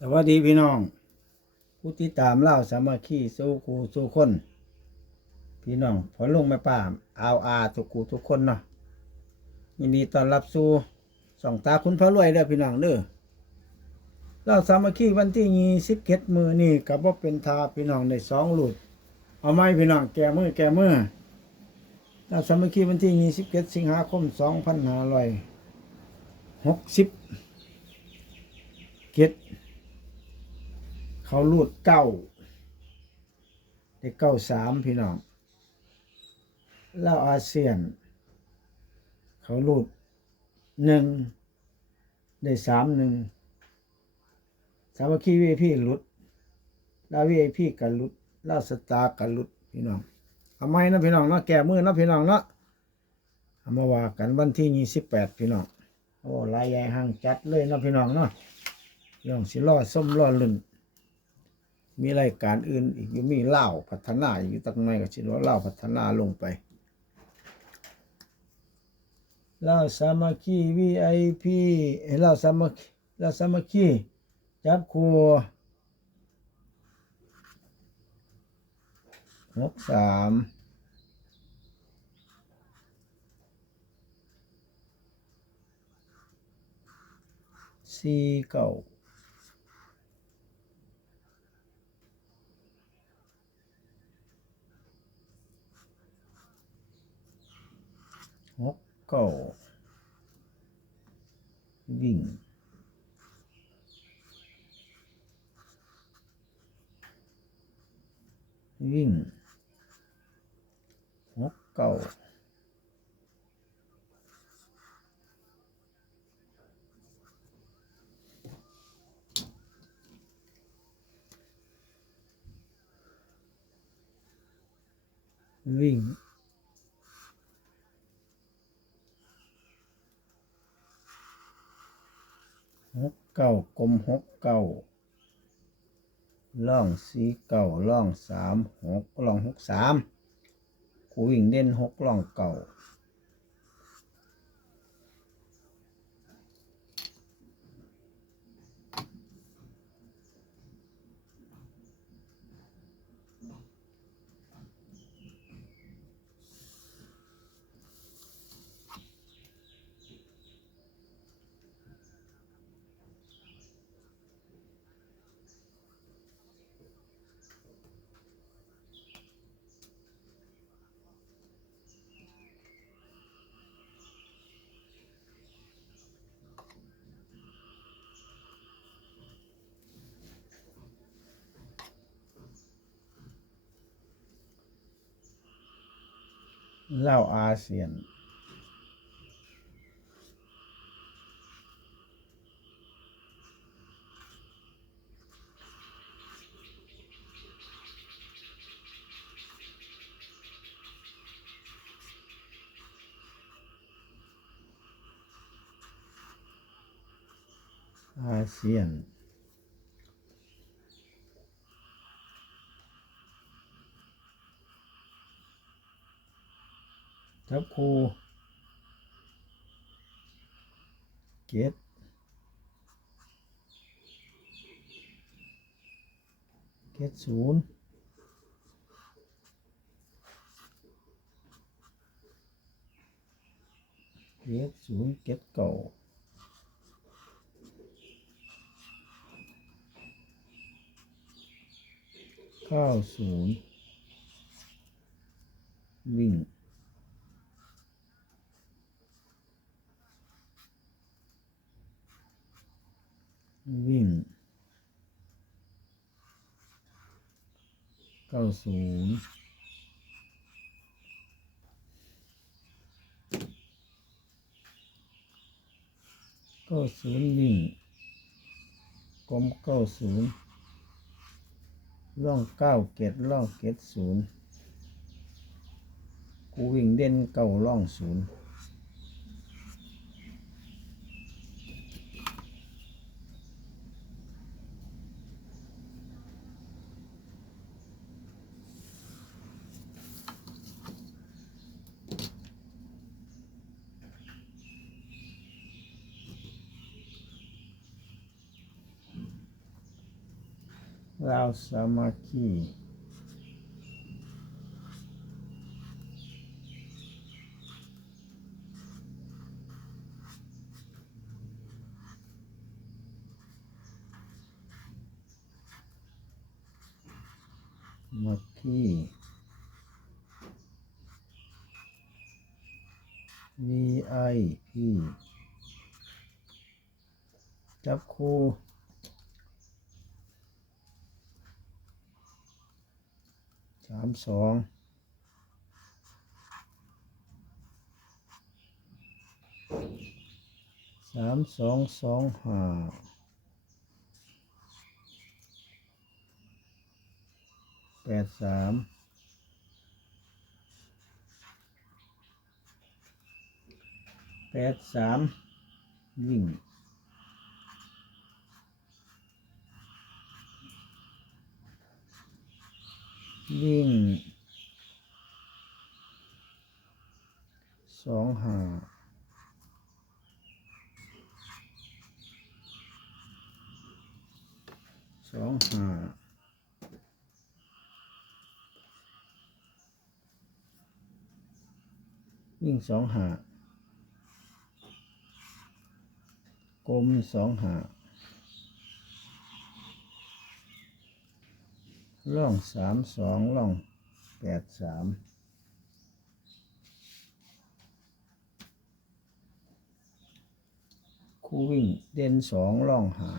สวัสดีพี่น้อง ผู้ที่ตามเล่าสามัคคีสู้ครูสู้คน พี่น้องพอลงไม่ป่ามเอาอาทุกครูทุกคนเนาะยินดีต้อนรับสู่สองตาคุณพระรวยเด้อพี่น้องเด้อเล่าสามัคคีวันที่ยี่สิบเจ็ดมือนี่กับว่าเป็นทาพี่น้องในสองหลุด เอาไหมพี่น้องแก่มือแก่มือเล่าสามัคคีวันที่ยี่สิบเจ็ดสิงหาคมสองพันห้าร้อยหกสิบเจ็ด เขารูดเก้าได้เก้าสามพี่น้องแล้วอาเซียน เขารูดหนึ่งได้สามหนึ่งสามัคคีวีพี่หลุดลาววีพี่กันหลุดลาสตากันหลุดพี่น้องเอาไหมนะพี่น้องเนาะแก่มือนะพี่น้องเนาะเอามาว่ากันวันที่ยี่สิบแปดพี่น้องโอ้ลายใหญ่ห่างจัดเลยนะพี่น้องเนาะเรื่องสิล่อส้มล่อลุ่น มีรายการอื่นอีกอยู่มีเล่าพัฒนาอีกตั้งไม่ก็ชินว่าเล่าพัฒนาลงไปเล่าสามัคคีวีไอพีเล่าสามัคเล่าสามัคคีจับครัวหกสามสี่เก้า หกเก้าวิ่ง วิ่ง หกเก้ากลมหกเก้าล่องสีเก้าล่องสามหกล่องหกสามกูวิ่งเด่นหกล่องเก่า เหล้าอาเซียน อาเซียน จับครูเจ็ดเจ็ดศูนย์เจ็ดศูนย์เจ็ดเก้าเก้าศูนย์วิ่ง วิ่งเก้าศูนย์เก้าศูนย์วิ่งกลมเก้าศูนย์ล่องเก้าเกตล่องเกตศูนย์กูวิ่งเด่นเก้าล่องศูนย์ ลาวสามัคคีมัคคี VIP จับคู่สามสองสามสองสองห้าแปดสามแปดสามวิ่ง วิ่งสองหาสองหาวิ่งสองหากลมสองหา ล่องสามสองล่องแปดสามคู่วิ่งเด่นสองล่องหา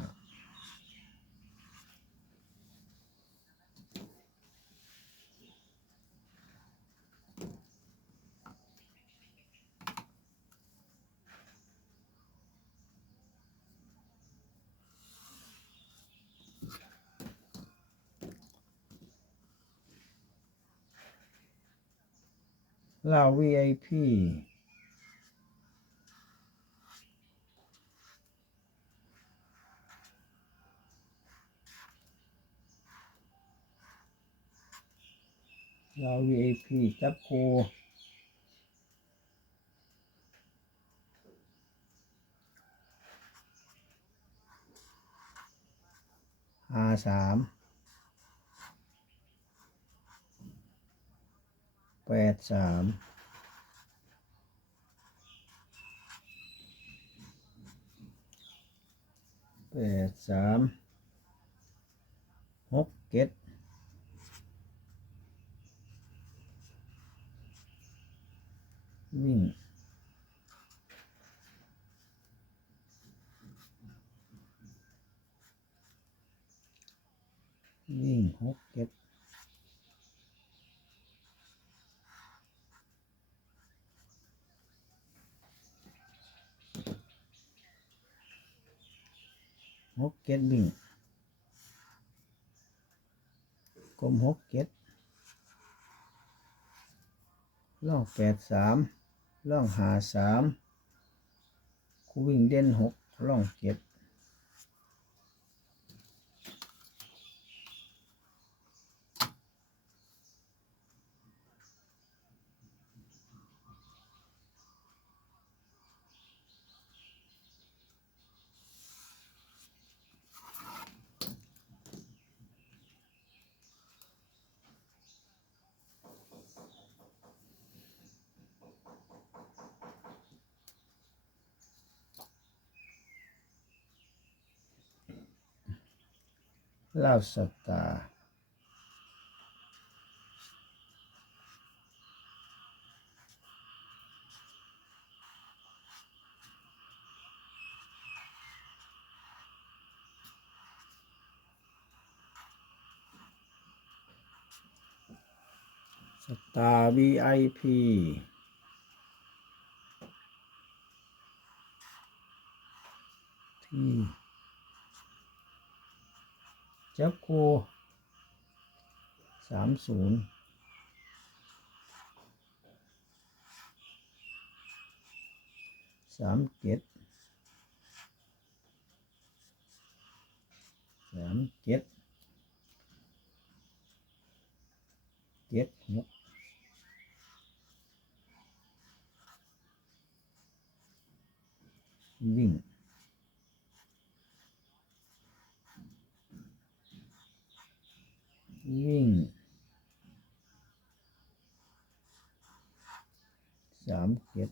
ลาว VIP ลาว VIP จับโคห้าสาม แปดสามแปดสามหกเจ็ดวิ่งวิ่งหกเจ็ด หกเก็ดวิ่งกลมหกเก็ดล่องแปดสามล่องหาสามคู่วิ่งเด่นหกล่องเก็ด ลาวสตาร์สตาร์ VIP ที่ จับคูสามศูนย์สามเจ็ดสามเจ็ดเจ็ดหกวิ่ง วิ่งสามเจ็ด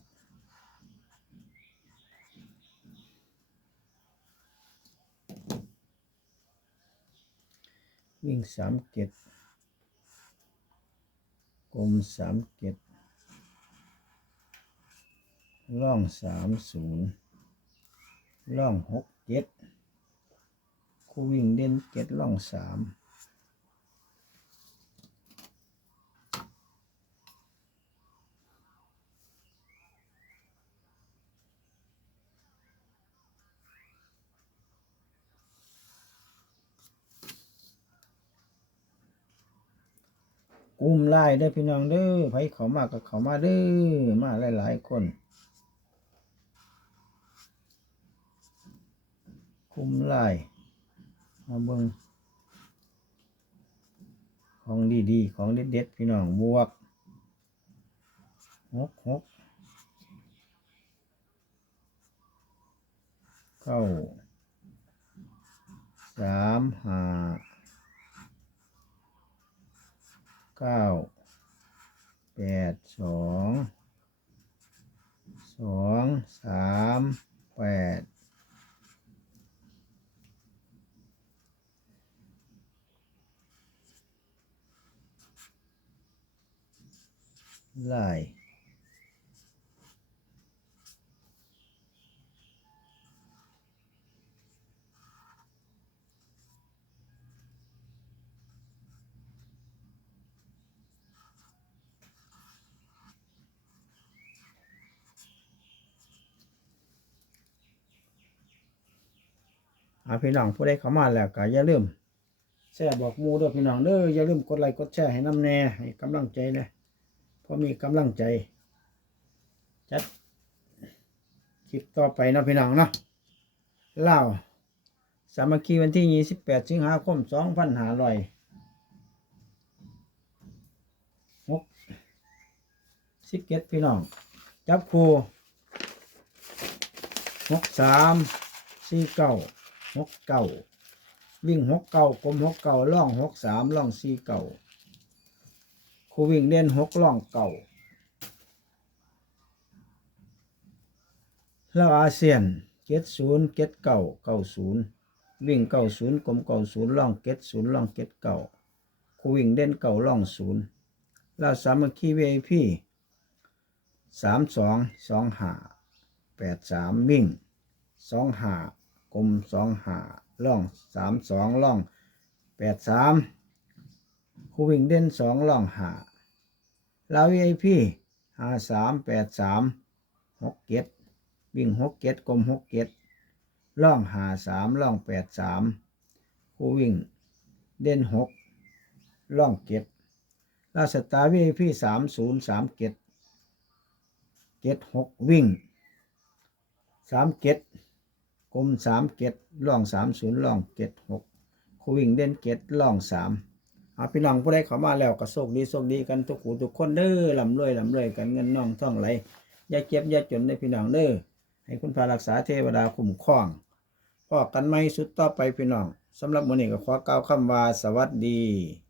วิ่ง สามเกตกลมสามเกตล่องสามศูนย์ล่องหกเจ็ดคู่วิ่งเด่นเจ็ดล่องสาม กุมไล่เด้อพี่น้องเด้อไผเขามากับเขามาเด้อมาหลายๆคนกุมไล่มาเบิงของดีๆของเด็ดๆพี่น้องบวกหกหกเก้าสามห้า เก้าแปดสองสองสามแปดไล่อาพี่น้องผู้ใดเข้ามาแล้วก็อย่าลืมแชร์บอกมูด้วยพี่น้องเด้ออย่าลืมกดไลค์กดแชร์ให้น้ำแน่ให้กำลังใจนะพราะมีกำลังใจ จัดคลิปต่อไปนะพี่น้องเนาะเล่าสามัคคีวันที่ 28 สิงหาคม 2500หกสิบเจ็ดพี่น้อง จับคู่หกสามสี่เก้า หกเก้าวิ่งหกเก้ากลมหกเก้าล่องหกสามล่องสี่เก้าคูวิ่งเด่นหกล่องเก้าแล้วอาเซียนเจ็ดศูนย์เจ็ดเก้าเก้าศูนย์วิ่งเก้าศูนย์กลมเก้าศูนย์ล่องเจ็ดศูนย์ล่องเจ็ดเก้าคูวิ่งเด่นเก้าล่องศูนย์แล้วสามัคคีวีไอพีสามสองสองห้าแปดสามวิ่งสองหา ลมสองหาล่องสามสองล่องแปดสามคูวิ่งเด่นสองล่องหาลาวีไอพีห้าสามแปดสามหกเจ็ดวิ่งหกเจ็ดกลมหกเจ็ดล่องหาสามล่องแปดสามคูวิ่งเด่นหกล่องเจ็ดลาสตาวีไอพีสามศูนย์สามเจ็ดเจ็ดหกวิ่งสามเกตกล มสามเกตล่องสามศูนย์ล่องเกตหกคูวิ่งเด่นเกตล่องสามเอาพี่น้องผู้ใดเข้ามาแล้วก็โชคดีโชคดีกันทุกหูทุกคนเด้อลำรวยลำรวยกันเงินน่องท่องไหลอย่าเจ็บอย่าจนได้พี่น้องเด้อให้คุณพารักษาเทวดาคุ้มครองพอกันไหมสุดต่อไปพี่น้องสำหรับมื้อนี้ก็ขอกล่าวคำว่าสวัสดี